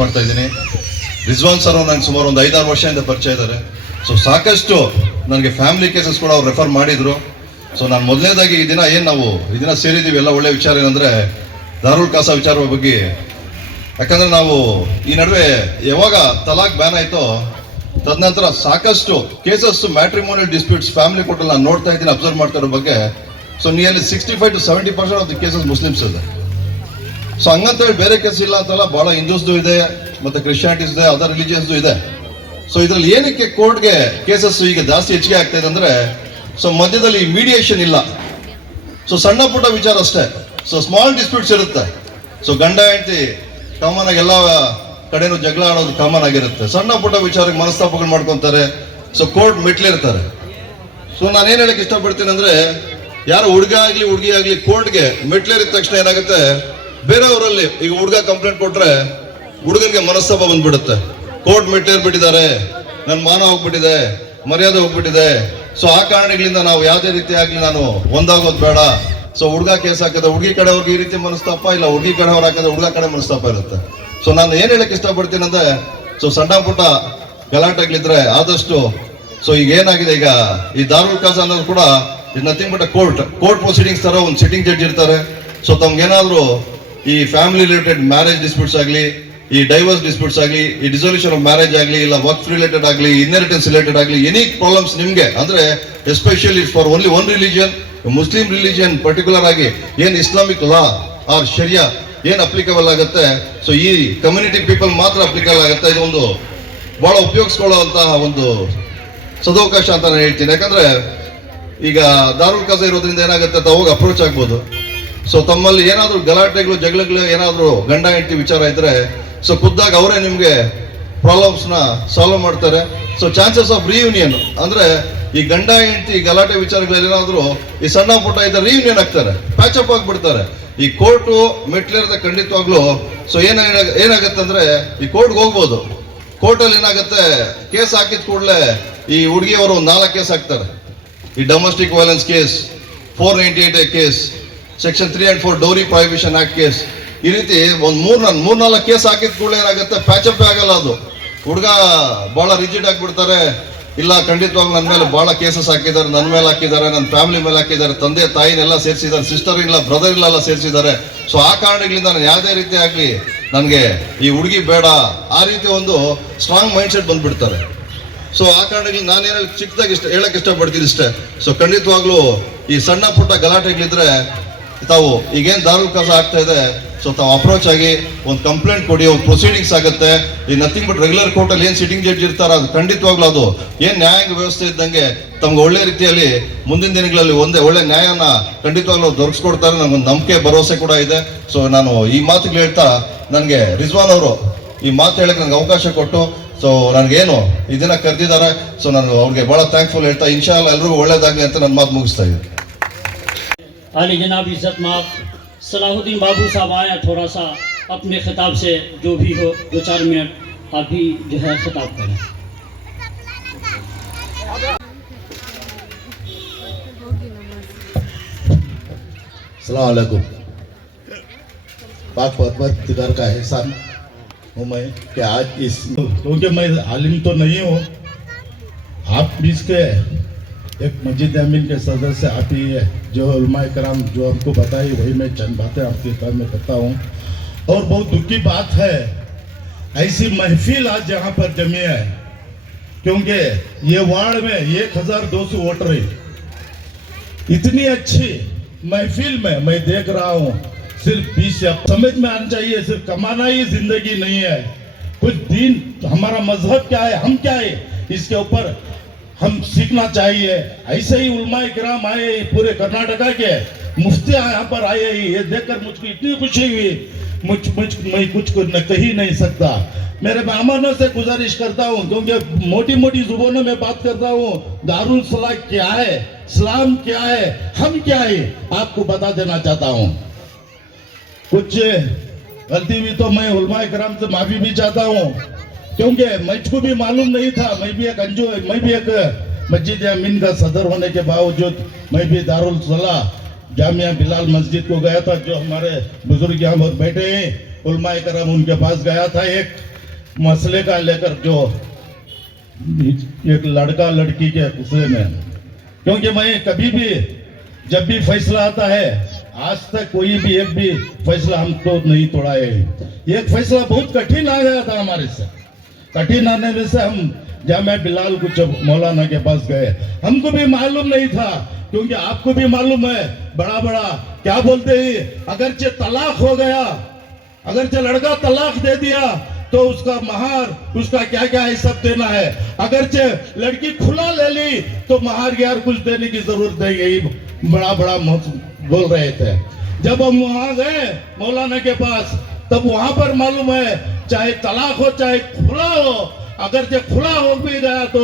ಮಾಡ್ತಾ ಇದ್ದೀನಿ. ರಿಜ್ವಾನ್ ಸರ್ ನಂಗೆ ಸುಮಾರು ಒಂದು 5-6 ವರ್ಷದಿಂದ ಪರಿಚಯ ಇದ್ದಾರೆ. ಸೊ ಸಾಕಷ್ಟು ನನಗೆ ಫ್ಯಾಮಿಲಿ ಕೇಸಸ್ ಕೂಡ ಅವ್ರು ರೆಫರ್ ಮಾಡಿದ್ರು. ಸೊ ನಾನು ಮೊದಲನೇದಾಗಿ ಈ ದಿನ ಸೇರಿದ್ದೀವಿ ಎಲ್ಲ ಒಳ್ಳೆ ವಿಚಾರ ಏನಂದರೆ ದಾರುಲ್ ಖಾಸಾ ವಿಚಾರದ ಬಗ್ಗೆ. ಯಾಕಂದರೆ ನಾವು ಈ ನಡುವೆ ಯಾವಾಗ ತಲಾಕ್ ಬ್ಯಾನ್ ಆಯಿತೋ ತದನಂತರ ಸಾಕಷ್ಟು ಕೇಸಸ್ ಮ್ಯಾಟ್ರಿಮೋನಿಯಲ್ ಡಿಸ್ಪ್ಯೂಟ್ಸ್ ಫ್ಯಾಮಿಲಿ ಕೋರ್ಟಲ್ಲಿ ನಾನು ನೋಡ್ತಾ ಇದ್ದೀನಿ, ಅಬ್ಸರ್ವ್ ಮಾಡ್ತಾ ಇರೋ ಬಗ್ಗೆ. So nearly 65 to 70% of the cases Muslims ಇದೆ. ಸೊ ಹಂಗಂತೇಳಿ ಬೇರೆ ಕೇಸ್ ಇಲ್ಲ ಅಂತಲ್ಲ, ಭಾಳ ಹಿಂದೂಸ್ದು ಇದೆ ಮತ್ತು ಕ್ರಿಶ್ಚಿಯಾನಿಟೀಸ್ ಇದೆ, ಅದರ್ ರಿಲಿಜಿಯನ್ಸ್ದು ಇದೆ. ಸೊ ಇದರಲ್ಲಿ ಏನಕ್ಕೆ ಕೋರ್ಟ್ಗೆ ಕೇಸಸ್ ಈಗ ಜಾಸ್ತಿ ಹೆಚ್ಚಿಗೆ ಆಗ್ತಾ ಇದೆ ಅಂದರೆ, ಸೊ ಮಧ್ಯದಲ್ಲಿ ಮೀಡಿಯೇಷನ್ ಇಲ್ಲ. ಸೊ ಸಣ್ಣ ಪುಟ್ಟ ವಿಚಾರ ಅಷ್ಟೇ. ಸೊ ಸ್ಮಾಲ್ ಡಿಸ್ಪ್ಯೂಟ್ಸ್ ಇರುತ್ತೆ. ಸೊ ಗಂಡ ಹೆಂಡತಿ ಕಾಮನ್ ಆಗಿ ಎಲ್ಲ ಕಡೆನೂ ಜಗಳ ಆಡೋದು ಕಾಮನ್ ಆಗಿರುತ್ತೆ. ಸಣ್ಣ ಪುಟ್ಟ ವಿಚಾರಕ್ಕೆ ಮನಸ್ತಾಪಗಳು ಮಾಡ್ಕೊತಾರೆ. So court ಮೆಟ್ಲಿರ್ತಾರೆ. ಸೊ ನಾನೇನು ಹೇಳಕ್ಕೆ ಇಷ್ಟಪಡ್ತೀನಿ ಅಂದರೆ, ಯಾರು ಹುಡುಗ ಆಗಲಿ ಹುಡುಗಿ ಆಗಲಿ ಕೋರ್ಟ್ಗೆ ಮೆಟ್ಲೇರಿದ ತಕ್ಷಣ ಏನಾಗುತ್ತೆ, ಬೇರೆಯವರಲ್ಲಿ ಈಗ ಹುಡುಗ ಕಂಪ್ಲೇಂಟ್ ಕೊಟ್ರೆ ಹುಡುಗನಿಗೆ ಮನಸ್ತಾಪ ಬಂದ್ಬಿಡುತ್ತೆ. ಕೋರ್ಟ್ ಮೆಟ್ಲೇರ್ಬಿಟ್ಟಿದ್ದಾರೆ, ನನ್ನ ಮಾನ ಹೋಗ್ಬಿಟ್ಟಿದೆ, ಮರ್ಯಾದೆ ಹೋಗ್ಬಿಟ್ಟಿದೆ. ಸೊ ಆ ಕಾರಣಗಳಿಂದ ನಾವು ಯಾವುದೇ ರೀತಿ ಆಗಲಿ ನಾನು ಒಂದಾಗೋದು ಬೇಡ. ಸೊ ಹುಡುಗ ಕೇಸ್ ಹಾಕಿದ್ರೆ ಹುಡುಗಿ ಕಡೆಯವ್ರಿಗೆ ಈ ರೀತಿ ಮನಸ್ತಾಪ ಇಲ್ಲ, ಹುಡುಗಿ ಕಡೆಯವ್ರು ಹಾಕಿದ್ರೆ ಹುಡುಗ ಕಡೆ ಮನಸ್ತಾಪ ಇರುತ್ತೆ. ಸೊ ನಾನು ಏನು ಹೇಳಕ್ಕೆ ಇಷ್ಟಪಡ್ತೀನಿ ಅಂದರೆ, ಸೊ ಸಣ್ಣ ಪುಟ್ಟ ಗಲಾಟೆಗಳಿದ್ರೆ ಆದಷ್ಟು ಸೊ ಈಗ ಏನಾಗಿದೆ, ಈಗ ಈ ದಾರುಲ್ ಖಾಸಾ ಅನ್ನೋದು ಕೂಡ it nothing but court proceedings ತರ ಒಂದು ಸಿಟ್ಟಿಂಗ್ ಜಡ್ಜ್ ಇರ್ತಾರೆ. ಸೊ ತಮ್ಗೇನಾದ್ರು ಈ ಫ್ಯಾಮಿಲಿ ರಿಲೇಟೆಡ್ ಮ್ಯಾರೇಜ್ ಡಿಸ್ಪ್ಯೂಟ್ಸ್ ಆಗಲಿ, ಈ ಡೈವರ್ಸ್ ಡಿಸ್ಪ್ಯೂಟ್ಸ್ ಆಗಲಿ, ಈ ಡಿಸೊಲ್ಯೂಷನ್ ಆಫ್ ಮ್ಯಾರೇಜ್ ಆಗಲಿ, ಇಲ್ಲ ವರ್ಕ್ ರಿಲೇಟೆಡ್ ಆಗಲಿ, ಇನ್ಹೆರಿಟೆನ್ಸ್ ರಿಲೇಟೆಡ್ ಆಗಲಿ, ಎನಿ ಪ್ರಾಬ್ಲಮ್ಸ್ ನಿಮಗೆ ಅಂದರೆ especially for only one religion, Muslim religion particular ಆಗಿ ಏನು ಇಸ್ಲಾಮಿಕ್ ಲಾ ಆರ್ ಶರಿಯಾ ಏನು ಅಪ್ಲಿಕಬಲ್ ಆಗುತ್ತೆ, ಸೊ ಈ ಕಮ್ಯುನಿಟಿ ಪೀಪಲ್ ಮಾತ್ರ ಅಪ್ಲಿಕಬಲ್ ಆಗುತ್ತೆ. ಇದೊಂದು ಭಾಳ ಉಪಯೋಗಿಸ್ಕೊಳ್ಳುವಂತಹ ಒಂದು ಸದವಕಾಶ ಅಂತ ನಾನು ಹೇಳ್ತೀನಿ. ಯಾಕಂದರೆ ಈಗ ದಾರುಲ್ ಖಾಸಾ ಇರೋದ್ರಿಂದ ಏನಾಗುತ್ತೆ, ಹೋಗಿ ಅಪ್ರೋಚ್ ಆಗ್ಬೋದು. ಸೊ ತಮ್ಮಲ್ಲಿ ಏನಾದರೂ ಗಲಾಟೆಗಳು ಜಗಳಗಳು ಏನಾದರೂ ಗಂಡ ಹೆಂಡತಿ ವಿಚಾರ ಇದ್ರೆ, ಸೊ ಖುದ್ದಾಗಿ ಅವರೇ ನಿಮಗೆ ಪ್ರಾಬ್ಲಮ್ಸ್ನ ಸಾಲ್ವ್ ಮಾಡ್ತಾರೆ. ಸೊ ಚಾನ್ಸಸ್ ಆಫ್ ರಿಯೂನಿಯನ್ ಅಂದರೆ ಈ ಗಂಡ ಹೆಂಡತಿ ಗಲಾಟೆ ವಿಚಾರಗಳಲ್ಲಿ ಏನಾದರೂ ಈ ಸಣ್ಣ ಪುಟ್ಟ ಇದ್ದರೆ ರಿಯೂನಿಯನ್ ಆಗ್ತಾರೆ, ಪ್ಯಾಚಪ್ ಆಗಿಬಿಡ್ತಾರೆ. ಈ ಕೋರ್ಟು ಮೆಟ್ಲೇರದ ಖಂಡಿತವಾಗ್ಲೂ ಸೊ ಏನಾಗುತ್ತೆ ಅಂದರೆ ಈ ಕೋರ್ಟ್ಗೆ ಹೋಗ್ಬೋದು. ಕೋರ್ಟಲ್ಲಿ ಏನಾಗುತ್ತೆ, ಕೇಸ್ ಹಾಕಿದ ಕೂಡಲೇ ಈ ಹುಡುಗಿಯವರು 4 ಕೇಸ್ ಹಾಕ್ತಾರೆ. ಈ domestic violence case, 498 case, section 3 and 4 dowry prohibition act case, ಈ ರೀತಿ ಒಂದು 3-4 ಕೇಸ್ ಹಾಕಿದ ಕೂಡ ಏನಾಗುತ್ತೆ, ಪ್ಯಾಚಪ್ ಆಗಲ್ಲ. ಅದು ಹುಡುಗ ಭಾಳ ರಿಜಿಡ್ ಆಗಿಬಿಡ್ತಾರೆ. ಇಲ್ಲ ಖಂಡಿತವಾಗ್ಲೂ ನನ್ನ ಮೇಲೆ ಭಾಳ ಕೇಸಸ್ ಹಾಕಿದ್ದಾರೆ, ನನ್ನ ಮೇಲೆ ಹಾಕಿದ್ದಾರೆ, ನನ್ನ ಫ್ಯಾಮಿಲಿ ಮೇಲೆ ಹಾಕಿದ್ದಾರೆ, ತಂದೆ ತಾಯಿನೆಲ್ಲ ಸೇರಿಸಿದ್ದಾರೆ, ಸಿಸ್ಟರ್ ಇಲ್ಲ ಬ್ರದರ್ ಇಲ್ಲ ಸೇರಿಸಿದ್ದಾರೆ. ಸೊ ಆ ಕಾರಣಗಳಿಂದ ನಾನು ಯಾವುದೇ ರೀತಿ ಆಗಲಿ ನನಗೆ ಈ ಹುಡುಗಿ ಬೇಡ, ಆ ರೀತಿ ಒಂದು ಸ್ಟ್ರಾಂಗ್ ಮೈಂಡ್ ಸೆಟ್ ಬಂದ್ಬಿಡ್ತಾರೆ. ಸೊ ಆ ಕಾರಣಗಳಿಗೆ ನಾನೇನು ಚಿಕ್ಕದಾಗಿ ಹೇಳಕ್ಕೆ ಇಷ್ಟಪಡ್ತೀನಿ ಇಷ್ಟೇ. ಸೊ ಖಂಡಿತವಾಗ್ಲೂ ಈ ಸಣ್ಣ ಪುಟ್ಟ ಗಲಾಟೆಗಳಿದ್ರೆ ತಾವು ಈಗೇನು ದಾರುಲ್ ಖಾಸಾ ಆಗ್ತಾ ಇದೆ, ಸೊ ತಾವು ಅಪ್ರೋಚ್ ಆಗಿ ಒಂದು ಕಂಪ್ಲೇಂಟ್ ಕೊಡಿ, ಒಂದು ಪ್ರೊಸೀಡಿಂಗ್ಸ್ ಆಗುತ್ತೆ. ಈ ನಥಿಂಗ್ ಬಟ್ ರೆಗ್ಯುಲರ್ ಕೋರ್ಟಲ್ಲಿ ಏನು ಸಿಟ್ಟಿಂಗ್ ಜಡ್ಜ್ ಇರ್ತಾರೆ, ಅದು ಖಂಡಿತವಾಗ್ಲೂ ಅದು ಏನು ನ್ಯಾಯಾಂಗ ವ್ಯವಸ್ಥೆ ಇದ್ದಂಗೆ ತಮ್ಗೆ ಒಳ್ಳೆ ರೀತಿಯಲ್ಲಿ ಮುಂದಿನ ದಿನಗಳಲ್ಲಿ ಒಳ್ಳೆ ನ್ಯಾಯನ ಖಂಡಿತವಾಗ್ಲೂ ದೊರಕಿಸ್ಕೊಡ್ತಾರೆ. ನನಗೊಂದು ನಂಬಿಕೆ ಭರವಸೆ ಕೂಡ ಇದೆ. ಸೊ ನಾನು ಈ ಮಾತುಗಳು ಹೇಳ್ತಾ ನನಗೆ ರಿಜ್ವಾನ್ ಅವರು ಈ ಮಾತು ಹೇಳಕ್ಕೆ ನನಗೆ ಅವಕಾಶ ಕೊಟ್ಟು ಸೊ ನನಗೇನು ಇದನ್ನ ಕರೆದಿದ್ದಾರೆ. ಸೊ ನಾನು ಅವ್ರಿಗೆ ಭಾಳ ಥ್ಯಾಂಕ್ಫುಲ್ ಹೇಳ್ತಾ ಇನ್ಶಾಅಲ್ಲಾ ಎಲ್ರಿಗೂ ಒಳ್ಳೇದಾಗಲಿ ಅಂತ ನನ್ನ ಮಾತು ಮುಗಿಸ್ತಾ ಇದ್ದೀನಿ. आली जनाब इज़्ज़त माफ सलाहुद्दीन बाबू साहब आया, थोड़ा सा अपने खिताब से जो भी हो 2-4 मिनट आप भी जो है खिताब करें. अस्सलाम वालेकुम. पाक परवरदिगार का एहसान हूँ मैं कि आज इस, क्योंकि मैं आलिम तो नहीं हूँ, आप भी इसके एक मस्जिद अमीन के सदस्य आप ही है, जो उलमाए कराम जो हमको बताई वही मैं चंद बातें आपके सामने करता हूँ. और बहुत दुख की बात है, ऐसी महफिल आज यहाँ पर जमी है, क्योंकि ये वार्ड में 1200 वोटर है. इतनी अच्छी महफिल में मैं देख रहा हूँ, सिर्फ 20 समझ में आना चाहिए, सिर्फ कमाना ही जिंदगी नहीं है. कुछ दीन हमारा मजहब क्या है, हम क्या है, इसके ऊपर हम सीखना चाहिए. ऐसे ही उलमाए किराम आए, पूरे कर्नाटका के मुफ्ती यहाँ पर आए, ये देखकर मुझको इतनी खुशी हुई, मैं कुछ कह ही नहीं सकता. मेरे मेहमानों से गुजारिश करता हूँ, क्योंकि मोटी मोटी जुबानों में बात करता हूँ, दारुल सलाह क्या है, इस्लाम क्या है, हम क्या है, आपको बता देना चाहता हूँ. कुछ गलती हुई तो मैं उलमाए किराम से माफी भी चाहता हूँ, क्योंकि मुझको भी मालूम नहीं था. मैं भी एक मस्जिद अमीन का सदर होने के बावजूद मैं भी दारुल सलाह जामिया बिलाल मस्जिद को गया था. जो हमारे बुजुर्ग यहाँ बैठे हैं उलमाए करम, उनके पास गया था. एक मसले का लेकर जो एक लड़का लड़की के गुस्से में, क्योंकि मैं कभी भी जब भी फैसला आता है, आज तक कोई भी एक भी फैसला हम तो नहीं तोड़ा है। एक फैसला बहुत कठिन आ गया था हमारे से, कठिन आने में से हम जामिया बिलाल कुछ मौलाना के पास गए, हमको भी मालूम नहीं था, क्योंकि आपको भी मालूम है बड़ा बड़ा क्या बोलते हैं, अगरचे तलाक हो गया, अगरचे लड़का तलाक दे दिया तो उसका महार, उसका क्या क्या है सब देना है, अगरचे लड़की खुला ले ली तो महार यार कुछ देने की जरूरत नहीं, यही बड़ा बड़ा बोल रहे थे। जब हम वहां गए मौलाना के पास, तब वहां पर मालूम है चाहे तलाक हो चाहे खुला हो, अगर जो खुला हो भी गया तो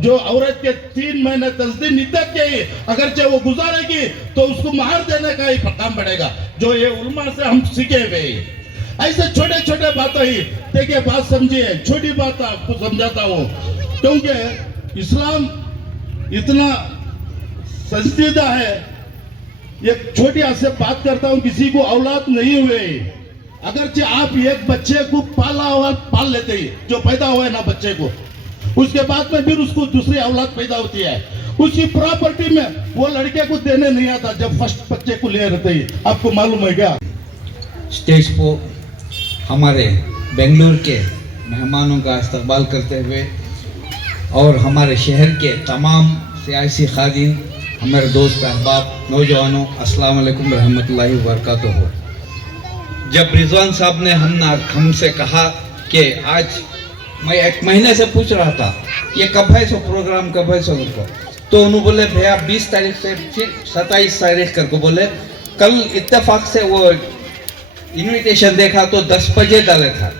जो औरत के 3 महीने 10 दिन इद्दत के अगर जो वो गुजारेगी तो उसको महार देने का ही काम पड़ेगा, जो ये उलमा से हम सीखे हुए। ऐसे छोटे छोटे बातें ही देखिए, बात समझिए, छोटी बात आपको समझाता हूँ, क्योंकि इस्लाम इतना संजीदा है। एक छोटी आपसे बात करता हूँ, किसी को औलाद नहीं हुए, अगर आप एक बच्चे को पाल लेते ही, जो पैदा हुआ है ना बच्चे को, उसके बाद में फिर उसको दूसरी औलाद पैदा होती है, उसकी प्रॉपर्टी में वो लड़के को देने नहीं आता जब फर्स्ट बच्चे को ले रहते ही, आपको मालूम है क्या? स्टेज को हमारे बेंगलुरु के मेहमानों का इस्तकबाल करते हुए और हमारे शहर के तमाम सियासी खादीन, हमारे दोस्त अहबाब, नौजवानों, अस्सलाम वालेकुम रहमतुल्लाहि व बरकातुहू। जब रिजवान साहब ने हमसे कहा कि आज, मैं 1 महीने से पूछ रहा था ये कब है सो प्रोग्राम, कब है सो को, तो उन्होंने बोले भैया 20 तारीख से फिर 27 तारीख कर को बोले। कल इत्तेफाक से वो इनविटेशन देखा तो 10 बजे डाले था,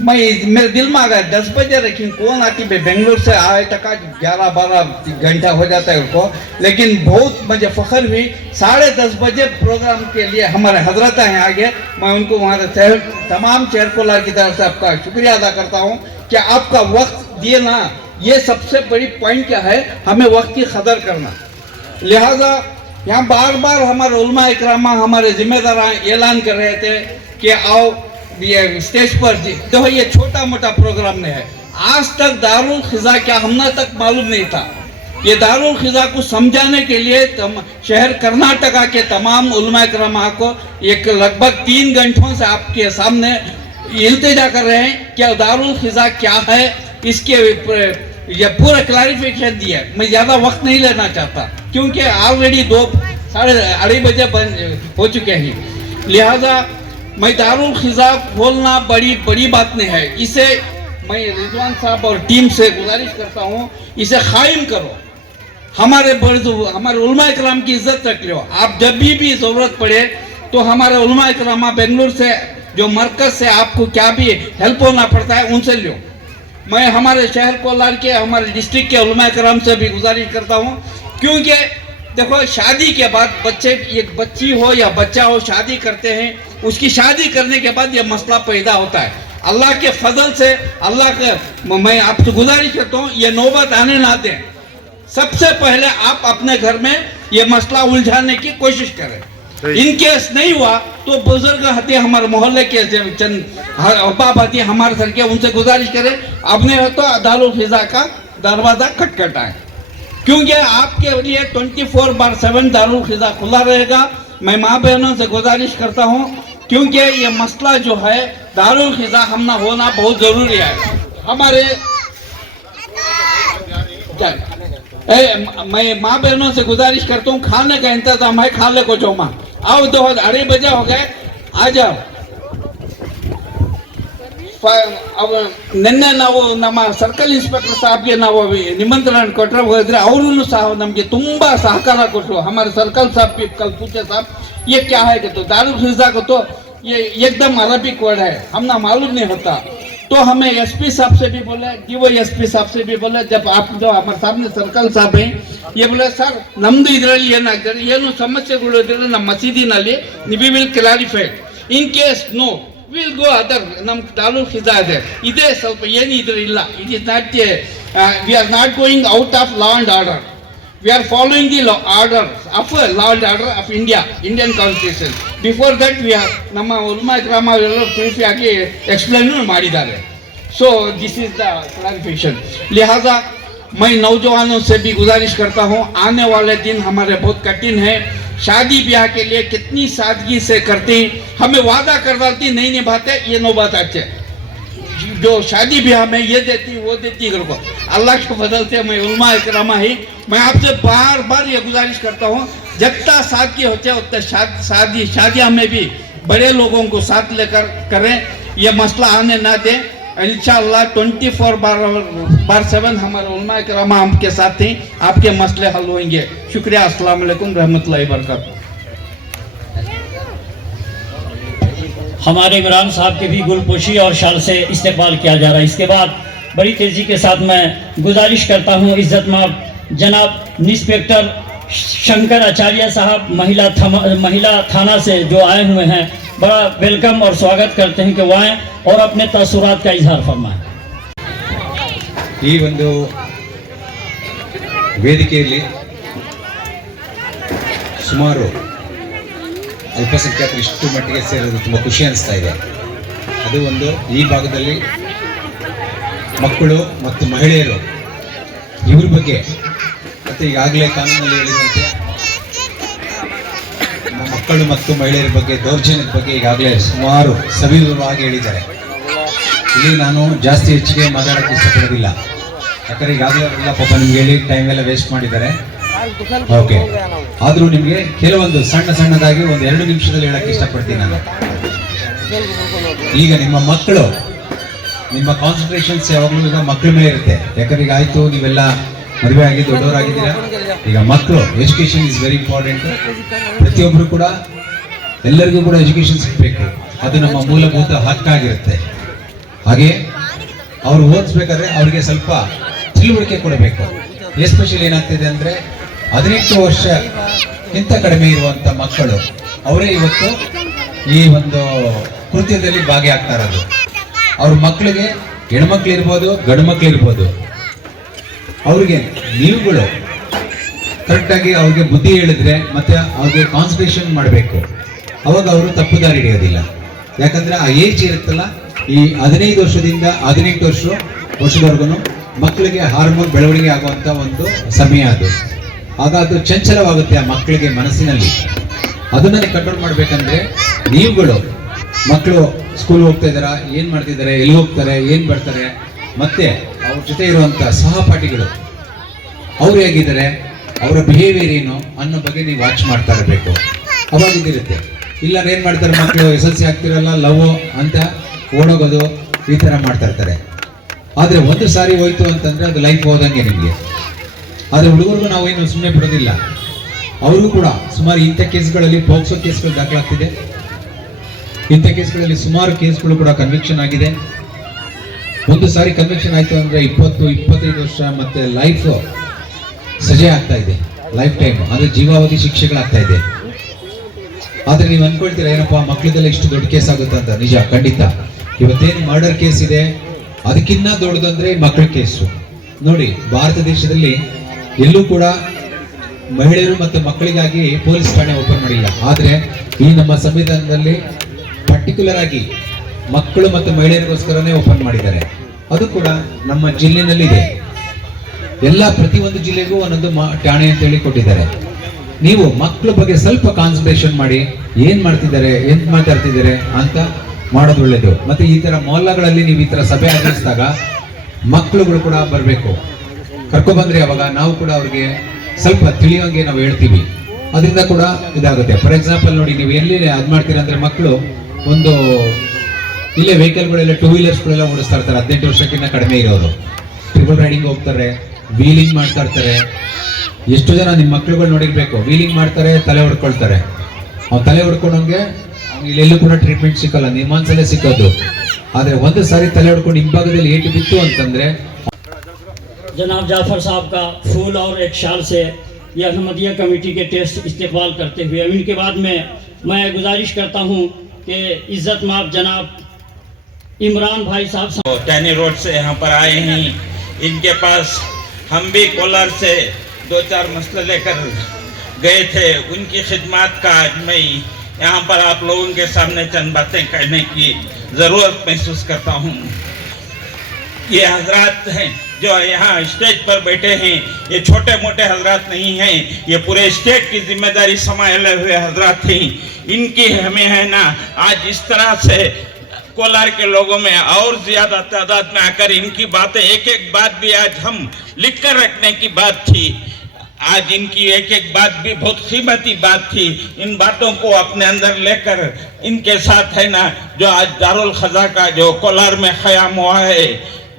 मेरे दिल में आ गया 10 बजे रखी, कौन आती बेंगलोर से आए तक 11-12 घंटा हो जाता है उनको, लेकिन बहुत मुझे फख्र हुई। 10:30 बजे प्रोग्राम के लिए हमारे हजरत हैं आगे, मैं उनको हमारे तमाम चेयरकोलार की तरफ से आपका शुक्रिया अदा करता हूँ कि आपका वक्त दिए ना, ये सबसे बड़ी पॉइंट क्या है, हमें वक्त की कदर करना। लिहाजा यहाँ बार बार हमारे उलमा इकरामा, हमारे जिम्मेदार ऐलान कर रहे थे कि आओ ये स्टेज पर, देखो ये छोटा मोटा प्रोग्राम नहीं है, आज तक दारुल खिजा क्या हमने तक मालूम नहीं था। ये दारुल खिजा को समझाने के लिए शहर कर्नाटका के तमाम उलमा इकरामा को एक लगभग 3 घंटों से आपके सामने इल्तिजा कर रहे हैं कि दारुल खिजा क्या है, इसके ये पूरा क्लैरिफिकेशन दिया। मैं ज़्यादा वक्त नहीं लेना चाहता क्योंकि ऑलरेडी 2-2:30 बजे बंद हो चुके हैं। लिहाजा मैं दारुल खिजा खोलना बड़ी बात नहीं है, इसे मैं रिजवान साहब और टीम से गुजारिश करता हूँ, इसे कायम करो, हमारे उलमा इकराम की इज्जत रख लो। आप जब भी ज़रूरत पड़े तो हमारे उलमा इकरामा बेंगलुरु से, जो मरकज़ से आपको क्या भी हेल्प होना पड़ता है उनसे लो। मैं हमारे शहर कोलार के, हमारे डिस्ट्रिक्ट के उलमा इकराम से भी गुजारिश करता हूँ, क्योंकि देखो शादी के बाद बच्चे, एक बच्ची हो या बच्चा हो, शादी करते हैं, उसकी शादी करने के बाद ये मसला पैदा होता है। अल्लाह के फजल से, अल्लाह के मैं आपसे गुजारिश करता हूँ ये नौबत आने ना दें। सबसे पहले आप अपने घर में ये मसला उलझाने की कोशिश करें। इन केस नहीं हुआ तो बुजुर्ग हती, हमारे मोहल्ले के चंद अहबाब हती हमारे सर के, उनसे गुजारिश करें अपने तो दारुल खिजा का दरवाजा खटखटाएं, क्योंकि आपके लिए 24/7 दारुल खिजा खुला रहेगा। मैं माँ बहनों से गुजारिश करता हूँ, क्योंकि ये मसला जो है दारुल खिजा हमना होना बहुत ज़रूरी है। हमारे मैं माँ बहनों से गुजारिश करता हूँ, खाने का इंतजाम है, खा ले को चौमा आओ, 2:30 बजे हो गए, आ जाओ। ನಿನ್ನೆ ನಾವು ನಮ್ಮ ಸರ್ಕಲ್ ಇನ್ಸ್ಪೆಕ್ಟರ್ ಸಾಹಬ್ಗೆ ನಾವು ನಿಮಂತ್ರಣ ಕೊಟ್ಟರೆ ಹೋದ್ರೆ ಅವರು ಸಹ ನಮಗೆ ತುಂಬಾ ಸಹಕಾರ ಕೊಟ್ಟರು। हमारे सर्कल साहब भी कल पूछे साहब ये क्या है, कि तो दारुल खिजा को तो ये एकदम अरबिक वर्ड है, हमना मालूम नहीं होता। तो हमें एसपी साहब से भी बोले, DYSP साहब से भी बोले, जब आप जो हमारे सामने सर्कल साहब हैं ये बोले सर ನಮ್ದು ಇದರಲ್ಲಿ ಏನಾಗ್ತದೆ, ಏನು ಸಮಸ್ಯೆಗಳು ಇದ್ರೆ ನಮ್ಮ ಮಸೀದಿನಲ್ಲಿ we will clarify, in case no will go other, ನಮ್ಮ दारुल खिजा ಇದೆ, ಇದೇ ಸ್ವಲ್ಪ ಏನು ಇದ್ರೆ ಇಲ್ಲ, it is not, we are not going out of law and order, we are following the order of law and order of Indian constitution. Before that we are ನಮ್ಮ ಉಲ್ಮಾ ಇಕ್ರಾಮ ಎಲ್ಲ ಪ್ರೂಫ್ ಆಗಿ ಎಕ್ಸ್ಪ್ಲೇನ್ ಮಾಡಿದ್ದಾರೆ. So this is the clarification. लिहाजा मैं नौजवानों से भी गुजारिश करता हूँ, आने वाले दिन हमारे बहुत कठिन है। शादी ब्याह के लिए कितनी सादगी से करती, हमें वादा कर डालती, नहीं निभाते, ये नौबत आती है। जो शादी ब्याह में ये देती वो देती घर को, अल्लाह के बदलते मैं उलमा इकरामा ही, मैं आपसे बार बार ये गुजारिश करता हूँ, जितना सादगी होते हैं उतना शादियाँ में भी बड़े लोगों को साथ लेकर करें, ये मसला आने ना दें। इंशाअल्लाह 24/7 हमारे उलमा इकरामा आपके साथ ही, आपके मसले हल होंगे। शुक्रिया। अस्सलाम वालेकुम रहमतुल्लाहि व बरकातहू। हमारे इमरान साहब के भी गुलपोशी और शाल से इस्तेमाल किया जा रहा है। इसके बाद बड़ी तेज़ी के साथ मैं गुजारिश करता हूँ इज़्ज़तमाब जनाब इंस्पेक्टर शंकर आचार्य साहब महिला थाना से जो आए हुए हैं, बड़ा वेलकम और स्वागत करते हैं कि वो आएँ और अपने तसुरात का इजहार फरमाएं। ಈ ಒಂದು ವೇದಿಕೆಯಲ್ಲಿ ಸುಮಾರು ಅಲ್ಪಸಂಖ್ಯಾತರು ಇಷ್ಟು ಮಟ್ಟಿಗೆ ಸೇರೋದು ತುಂಬ ಖುಷಿ ಅನಿಸ್ತಾ ಇದೆ. ಅದು ಒಂದು ಈ ಭಾಗದಲ್ಲಿ ಮಕ್ಕಳು ಮತ್ತು ಮಹಿಳೆಯರು ಇವ್ರ ಬಗ್ಗೆ ಮತ್ತು ಈಗಾಗಲೇ ಕಾನೂನಲ್ಲಿ ಹೇಳಿದಂತೆ ಮಕ್ಕಳು ಮತ್ತು ಮಹಿಳೆಯರ ಬಗ್ಗೆ ದೌರ್ಜನ್ಯದ ಬಗ್ಗೆ ಈಗಾಗಲೇ ಸುಮಾರು ಸವಿವರವಾಗಿ ಹೇಳಿದ್ದಾರೆ. ಇಲ್ಲಿ ನಾನು ಜಾಸ್ತಿ ಹೆಚ್ಚಿಗೆ ಮಾತಾಡೋಕ್ಕೆ ಇಷ್ಟಪಡೋದಿಲ್ಲ, ಯಾಕಂದರೆ ಈಗಾಗಲೇ ಅವರೆಲ್ಲ ಪಾಪ ನಿಮ್ಗೆ ಹೇಳಿ ಟೈಮ್ ಎಲ್ಲ ವೇಸ್ಟ್ ಮಾಡಿದ್ದಾರೆ. ಓಕೆ, ಆದರೂ ನಿಮಗೆ ಕೆಲವೊಂದು ಸಣ್ಣದಾಗಿ ಒಂದು 2 ನಿಮಿಷದಲ್ಲಿ ಹೇಳಕ್ಕೆ ಇಷ್ಟಪಡ್ತೀನಿ ನಾನು. ಈಗ ನಿಮ್ಮ ಮಕ್ಕಳು, ನಿಮ್ಮ ಕಾನ್ಸಂಟ್ರೇಷನ್ಸ್ ಯಾವಾಗಲೂ ಈಗ ಮಕ್ಕಳ ಮೇಲೆ ಇರುತ್ತೆ. ಯಾಕಂದ್ರೆ ಈಗ ಆಯಿತು, ನೀವೆಲ್ಲ ಮದುವೆ ಆಗಿ ದೊಡ್ಡವರಾಗಿದ್ದೀರಾ, ಈಗ ಮಕ್ಕಳು ಎಜುಕೇಶನ್ ಇಸ್ ವೆರಿ ಇಂಪಾರ್ಟೆಂಟ್. ಪ್ರತಿಯೊಬ್ಬರು ಕೂಡ, ಎಲ್ಲರಿಗೂ ಕೂಡ ಎಜುಕೇಶನ್ ಸಿಗಬೇಕು, ಅದು ನಮ್ಮ ಮೂಲಭೂತ ಹಕ್ಕಾಗಿರುತ್ತೆ. ಹಾಗೆ ಅವ್ರು ಓದಿಸ್ಬೇಕಾದ್ರೆ ಅವ್ರಿಗೆ ಸ್ವಲ್ಪ ತಿಳುವಳಿಕೆ ಕೊಡಬೇಕು. ಎಸ್ಪೆಷಲಿ ಏನಾಗ್ತಿದೆ ಅಂದರೆ 18 ವರ್ಷಕ್ಕಿಂತ ಕಡಿಮೆ ಇರುವಂಥ ಮಕ್ಕಳು ಅವರೇ ಇವತ್ತು ಈ ಒಂದು ಕೃತ್ಯದಲ್ಲಿ ಭಾಗಿಯಾಗ್ತಾ ಇರೋದು. ಅವ್ರ ಮಕ್ಕಳಿಗೆ, ಹೆಣ್ಮಕ್ಳು ಇರ್ಬೋದು ಗಂಡು ಮಕ್ಳು ಇರ್ಬೋದು, ಅವ್ರಿಗೆ ನೀವುಗಳು ಕರೆಕ್ಟಾಗಿ ಅವ್ರಿಗೆ ಬುದ್ಧಿ ಹೇಳಿದ್ರೆ ಮತ್ತೆ ಅವ್ರಿಗೆ ಕಾನ್ಸಂಟ್ರೇಷನ್ ಮಾಡಬೇಕು, ಅವಾಗ ಅವರು ತಪ್ಪು ದಾರಿ ಹಿಡಿಯೋದಿಲ್ಲ. ಯಾಕಂದ್ರೆ ಆ ಏಜ್ ಇರುತ್ತಲ್ಲ, ಈ 15 ವರ್ಷದಿಂದ 18 ವರ್ಷದವರೆಗೂ ಮಕ್ಕಳಿಗೆ ಹಾರ್ಮೋನ್ ಬೆಳವಣಿಗೆ ಆಗುವಂಥ ಒಂದು ಸಮಯ ಅದು. ಆಗ ಅದು ಚಂಚಲವಾಗುತ್ತೆ ಆ ಮಕ್ಕಳಿಗೆ ಮನಸ್ಸಿನಲ್ಲಿ. ಅದನ್ನ ಕಂಟ್ರೋಲ್ ಮಾಡ್ಬೇಕಂದ್ರೆ ನೀವುಗಳು, ಮಕ್ಕಳು ಸ್ಕೂಲ್ ಹೋಗ್ತಾ ಇದ್ದಾರಾ, ಏನ್ ಮಾಡ್ತಿದ್ದಾರೆ, ಎಲ್ಲಿ ಹೋಗ್ತಾರೆ, ಏನ್ ಬರ್ತಾರೆ, ಮತ್ತೆ ಅವ್ರ ಜೊತೆ ಇರುವಂತ ಸಹಪಾಠಿಗಳು ಅವ್ರು ಹೇಗಿದ್ದಾರೆ, ಅವರ ಬಿಹೇವಿಯರ್ ಏನು ಅನ್ನೋ ಬಗ್ಗೆ ನೀವು ವಾಚ್ ಮಾಡ್ತಾ ಇರಬೇಕು. ಅವಾಗ ಇದಿರುತ್ತೆ. ಇಲ್ಲ ಏನ್ ಮಾಡ್ತಾರೆ ಮಕ್ಕಳು, SSLC ಆಗ್ತಿರಲ್ಲ, ಲವ್ ಅಂತ ಓಡೋಗೋದು, ಈ ತರ ಮಾಡ್ತಾ ಇರ್ತಾರೆ. ಆದ್ರೆ ಒಂದು ಸಾರಿ ಹೋಯ್ತು ಅಂತಂದ್ರೆ ಅದು ಲೈಫ್ ಹೋದಂಗೆ ನಿಮ್ಗೆ. ಆದ್ರೆ ಹುಡುಗರಿಗೂ ನಾವೇನು ಸುಮ್ಮನೆ ಬಿಡೋದಿಲ್ಲ, ಅವ್ರಿಗೂ ಕೂಡ ಸುಮಾರು ಇಂಥ ಕೇಸ್ಗಳಲ್ಲಿ ಪೋಕ್ಸೋ ಕೇಸ್ಗಳು ದಾಖಲಾಗ್ತಿದೆ. ಇಂಥ ಕೇಸ್ಗಳಲ್ಲಿ ಸುಮಾರು ಕೇಸ್ಗಳು ಕೂಡ ಕನ್ವಿಕ್ಷನ್ ಆಗಿದೆ. ಒಂದು ಸಾರಿ ಕನ್ವಿಕ್ಷನ್ ಆಯ್ತು ಅಂದ್ರೆ 20-25 ವರ್ಷ ಮತ್ತೆ ಲೈಫ್ ಸಜೆ ಆಗ್ತಾ ಇದೆ, ಲೈಫ್ ಟೈಮ್, ಅಂದ್ರೆ ಜೀವಾವಧಿ ಶಿಕ್ಷೆಗಳಾಗ್ತಾ ಇದೆ. ಆದ್ರೆ ನೀವು ಅನ್ಕೊಳ್ತೀರಾ ಏನಪ್ಪಾ ಮಕ್ಕಳದೆಲ್ಲ ಇಷ್ಟು ದೊಡ್ಡ ಕೇಸ್ ಆಗುತ್ತೆ ಅಂತ. ನಿಜ, ಖಂಡಿತ. ಇವತ್ತೇನು ಮರ್ಡರ್ ಕೇಸ್ ಇದೆ ಅದಕ್ಕಿನ್ನ ದೊಡ್ಡದಂದ್ರೆ ಮಕ್ಕಳ ಕೇಸು. ನೋಡಿ, ಭಾರತ ದೇಶದಲ್ಲಿ ಎಲ್ಲೂ ಕೂಡ ಮಹಿಳೆಯರು ಮತ್ತು ಮಕ್ಕಳಿಗಾಗಿ ಪೊಲೀಸ್ ಠಾಣೆ ಓಪನ್ ಮಾಡಿಲ್ಲ. ಆದ್ರೆ ಈ ನಮ್ಮ ಸಂವಿಧಾನದಲ್ಲಿ ಪರ್ಟಿಕ್ಯುಲರ್ ಆಗಿ ಮಕ್ಕಳು ಮತ್ತು ಮಹಿಳೆಯರಿಗೋಸ್ಕರನೇ ಓಪನ್ ಮಾಡಿದ್ದಾರೆ. ಅದು ಕೂಡ ನಮ್ಮ ಜಿಲ್ಲೆನಲ್ಲಿದೆ. ಪ್ರತಿಯೊಂದು ಜಿಲ್ಲೆಗೂ ಒಂದೊಂದು ಠಾಣೆ ಅಂತ ಹೇಳಿ ಕೊಟ್ಟಿದ್ದಾರೆ. ನೀವು ಮಕ್ಕಳ ಬಗ್ಗೆ ಸ್ವಲ್ಪ ಕಾನ್ಸಂಟ್ರೇಷನ್ ಮಾಡಿ, ಏನ್ ಮಾಡ್ತಿದ್ದಾರೆ, ಏನ್ ಮಾತಾಡ್ತಿದ್ದಾರೆ ಅಂತ ಮಾಡೋದು ಒಳ್ಳೇದು. ಮತ್ತೆ ಈ ತರ ಮೊಹಲ್ಲಾಗಳಲ್ಲಿ ನೀವು ಈ ತರ ಸಭೆ ಆಚರಿಸಿದಾಗ ಮಕ್ಕಳುಗಳು ಕೂಡ ಬರಬೇಕು. ಕರ್ಕೊಬಂದ್ರೆ ಅವಾಗ ನಾವು ಕೂಡ ಅವ್ರಿಗೆ ಸ್ವಲ್ಪ ತಿಳಿಯೋಂಗೆ ನಾವು ಹೇಳ್ತೀವಿ, ಅದರಿಂದ ಕೂಡ ಇದಾಗುತ್ತೆ. ಫಾರ್ ಎಕ್ಸಾಂಪಲ್ ನೋಡಿ, ನೀವು ಎಲ್ಲಿ ಅದ್ ಮಾಡ್ತೀರಾ ಅಂದ್ರೆ ಮಕ್ಕಳು ಒಂದು ಇಲ್ಲೇ ವೆಹಿಕಲ್ಗಳೆಲ್ಲ 2 ವೀಲರ್ಸ್ಗಳೆಲ್ಲ ಓಡಿಸ್ತಾ ಇರ್ತಾರೆ, 18 ವರ್ಷಕ್ಕಿಂತ ಕಡಿಮೆ ಇರೋರು. ಟ್ರಿಪಲ್ ರೈಡಿಂಗ್ ಹೋಗ್ತಾರೆ, ವೀಲಿಂಗ್ ಮಾಡ್ತಾ ಇರ್ತಾರೆ. ಎಷ್ಟು ಜನ ನಿಮ್ಮ ಮಕ್ಳುಗಳು ನೋಡಿರ್ಬೇಕು, ವೀಲಿಂಗ್ ಮಾಡ್ತಾರೆ, ತಲೆ ಹೊಡ್ಕೊಳ್ತಾರೆ. ಅವ್ನು ತಲೆ ಹೊಡ್ಕೊಂಡಂಗೆ ಇಲ್ಲೆಲ್ಲೂ ಕೂಡ ಟ್ರೀಟ್ಮೆಂಟ್ ಸಿಕ್ಕಲ್ಲ, ನಿಮ್ಮಾನ್ಸಲ್ಲೇ ಸಿಕ್ಕೋದು. ಆದ್ರೆ ಒಂದು ಸಾರಿ ತಲೆ ಹೊಡ್ಕೊಂಡು ಹಿಂಭಾಗದಲ್ಲಿ ಏಟು ಬಿತ್ತು ಅಂತಂದ್ರೆ जनाब जाफर साहब का फूल और एक शाल से यह अहमदिया कमेटी के टेस्ट इस्तेमाल करते हुए अब इनके बाद में मैं गुजारिश करता हूं कि इज़्ज़त माब जनाब इमरान भाई साहब टैनी रोड से यहाँ पर आए हैं। इनके पास हम भी कोलार से 2-4 मसले लेकर गए थे। उनकी खिदमत का आज मैं यहाँ पर आप लोगों के सामने चंद बातें कहने की ज़रूरत महसूस करता हूँ। ये हजरात हैं जो यहाँ स्टेज पर बैठे हैं, ये छोटे मोटे हजरात नहीं हैं, ये पूरे स्टेट की जिम्मेदारी संभाले हुए हजरात हैं। इनकी हमें है ना आज इस तरह से कोलार के लोगों में और ज्यादा तादाद में आकर इनकी बातें, एक एक बात भी आज हम लिख कर रखने की बात थी। आज इनकी एक एक बात भी बहुत कीमती बात थी। इन बातों को अपने अंदर लेकर इनके साथ है ना जो आज दारुल खजा का जो कोलार में क़याम हुआ है,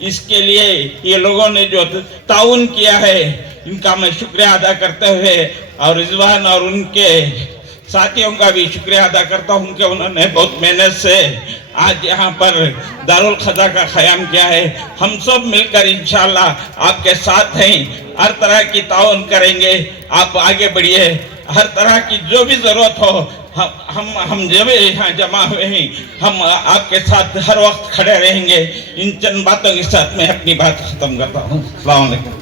इसके लिए ये लोगों ने जो ताउन किया है, इनका मैं शुक्रिया अदा करते हुए और रिजवान और उनके साथियों का भी शुक्रिया अदा करता हूँ कि उन्होंने बहुत मेहनत से आज यहाँ पर दारुल खजा का क़याम किया है। हम सब मिलकर इंशाअल्लाह आपके साथ हैं, हर तरह की ताउन करेंगे। आप आगे बढ़िए, हर तरह की जो भी ज़रूरत हो हम जब यहाँ जमा हुए हैं, हम आपके साथ हर वक्त खड़े रहेंगे। इन चंद बातों के साथ मैं अपनी बात ख़त्म करता हूँ। अस्सलाम वालेकुम।